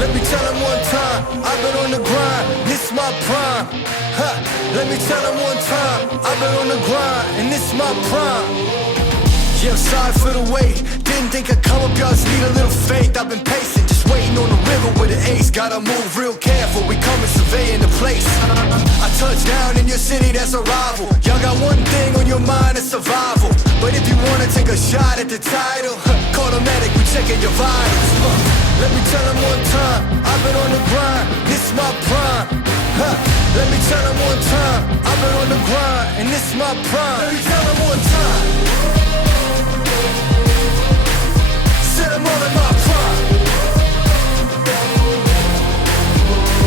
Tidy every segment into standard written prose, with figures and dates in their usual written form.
Let me tell them one time, I've been on the grind, this my prime. Ha. Let me tell them one time, I've been on the grind, and this my prime. Yeah, I'm sorry for the wait. Didn't think I'd come up, y'all just need a little faith. I've been patient, just waiting on the river with an ace. Gotta move real careful, we coming surveying the place. I touch down in your city, that's a rival. Y'all got one thing on your mind, it's survival. But if you wanna take a shot at the title, call the medic, we checking your vitals. Let me tell them one time, I've been on the grind, this my prime. Let me tell them one time, I've been on the grind, and this my prime. Let me tell them one time. I'm all in my prime.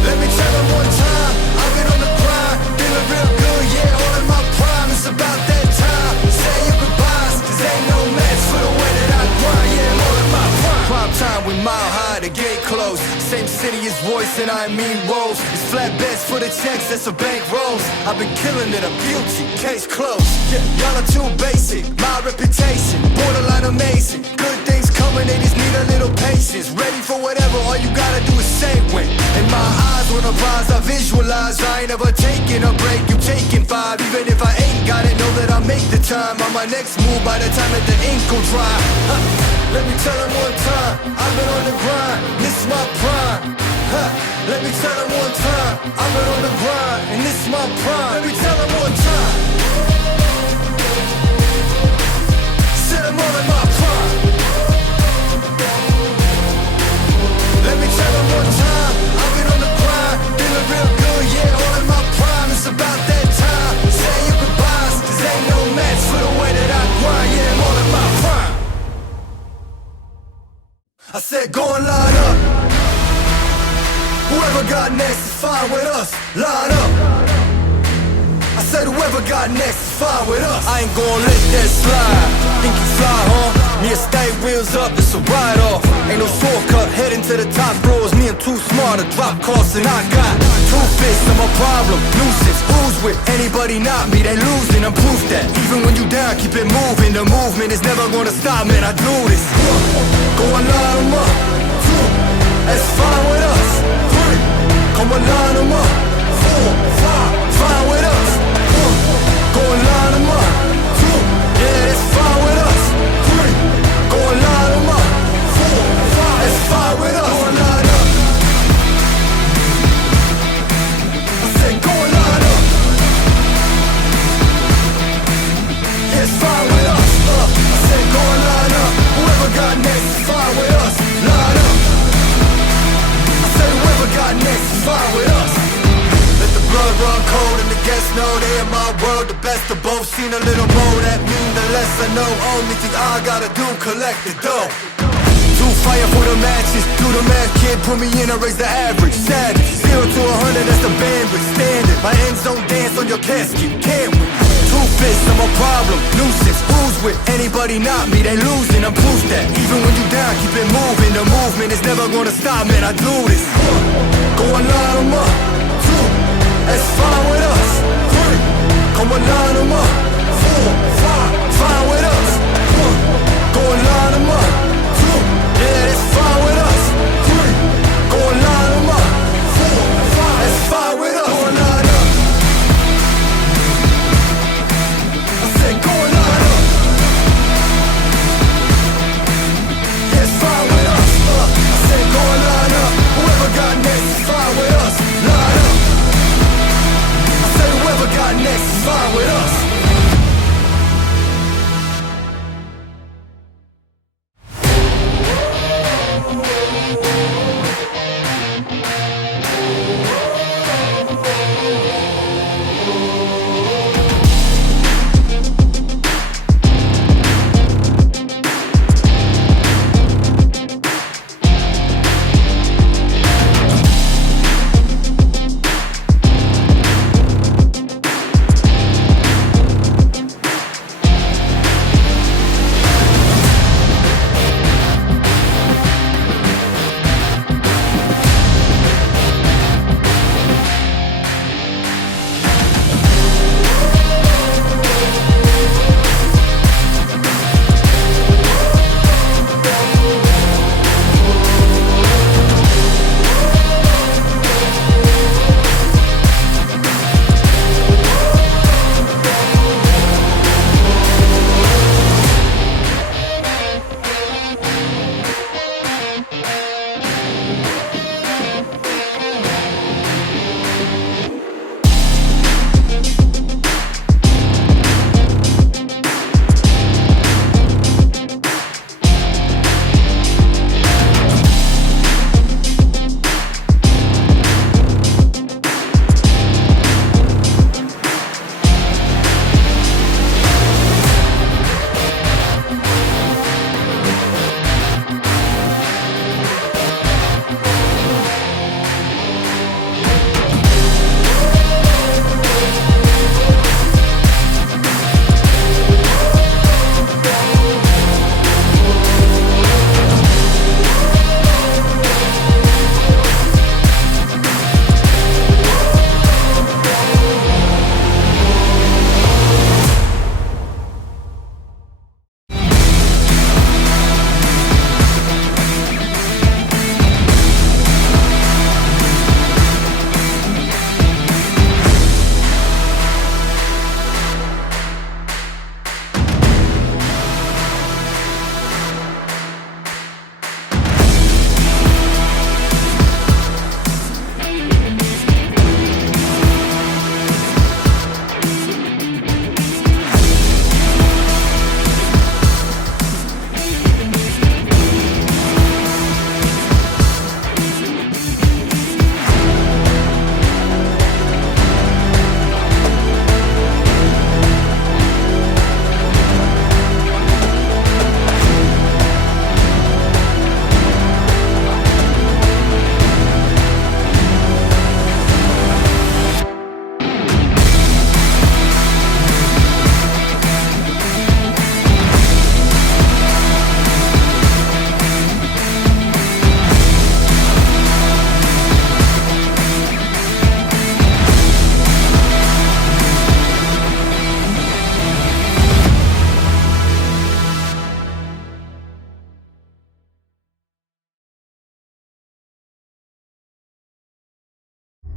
Let me tell them one time, I've been on the grind, feeling real good, yeah, all in my prime. It's about that time, say your goodbyes, cause ain't no match for the way that I grind, yeah, I'm all in my prime. Prime time, we mile high, the gate closed. Same city as Royce and I mean Rose. It's flatbeds for the checks, that's a bank rolls. I've been killing it, I'm guilty, case closed. Yeah, y'all are too basic, my reputation, borderline amazing. Good things coming, they just need a little patience. Ready for whatever, all you gotta do is say when. In my eyes, when I rise, I visualize. I ain't ever taking a break, you taking 5. Even if I ain't got it, know that I'll make the time. On my next move, by the time that the ink will dry. Let me tell them one time, I've been on the grind, this is my prime. Let me tell them one time, I've been on the grind, and this is my prime. Let me tell them one time. Said I'm all in my prime. Let me tell them one time, I've been on the grind, feeling real good, yeah, all in my prime. It's about that time, say your goodbyes, cause ain't no match for the way that I grind, yeah, I'm all in my prime. I said go and line up. Whoever got next is fine with us. Line up. I said whoever got next is fine with us. I ain't gon' let that slide. Think you fly, huh? Me and stay wheels up, it's a ride off. Ain't no shortcut, heading to the top floors. Me and too smart to drop costs, and I got 2 fists, I'm a problem. Nuisance, who's with anybody not me? They losing, I'm proof that. Even when you down, keep it moving. The movement is never gonna stop, man. I do this. Go and line them up. 2, that's fine with us. 3, come and line them up. 4, 5, fine with us. 1, go and line them up. 2, yeah, that's fine with us. 3, go and line them up. 4, 5, that's fine with us. Go and line up. I said go and line up. Yeah, it's fine with us. I said go and line up. Whoever got next is fine with us. Line up. I said whoever got next is fine with us. Let the blood run cold and the guests know they in my world. The best of both, seen a little more, that mean the less I know. Only thing I gotta do, collect the dough. Do fire for the matches, do the math, kid, put me in and raise the average. Savage, 0 to 100, that's the bandwidth. Standard, my ends don't dance on your casket, can't we? 2 fists, I'm a problem, nuisance. Who's with anybody not me? They losing, I'm proof that. Even when you down, keep it moving. The movement is never gonna stop, man. I do this. Go and line them up. 2, that's fine with us. 3, come and line them up. 4, 5, fine with us. 1, go and line them up. 2, yeah, that's fine with us. 3, go and line them up. 4, 5, that's fine with us. Go and line up. I said go and line up. Yeah, it's fine with us. I said go and line up. Whoever got next is fine with us. Line up. I said whoever got next is fine with us.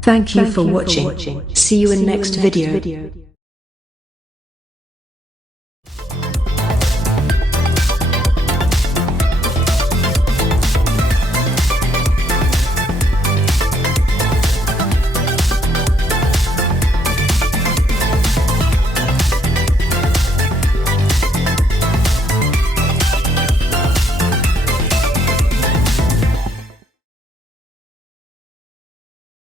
Thank you for watching. See you in next video.